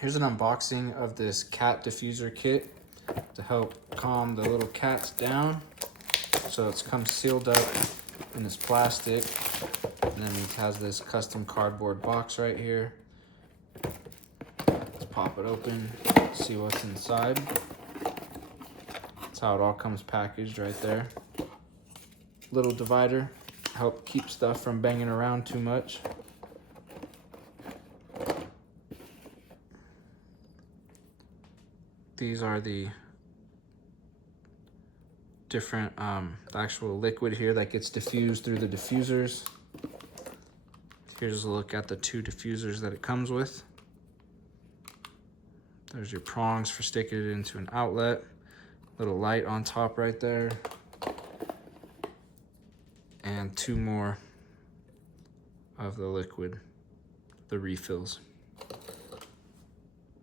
Here's an unboxing of this cat diffuser kit to help calm the little cats down. So it's comes sealed up in this plastic, and then it has this custom cardboard box right here. Let's pop it open, see what's inside. That's how it all comes packaged right there. Little divider, help keep stuff from banging around too much. These are the different, the actual liquid here that gets diffused through the diffusers. Here's a look at the 2 diffusers that it comes with. There's your prongs for sticking it into an outlet. Little light on top right there. And 2 more of the liquid, the refills.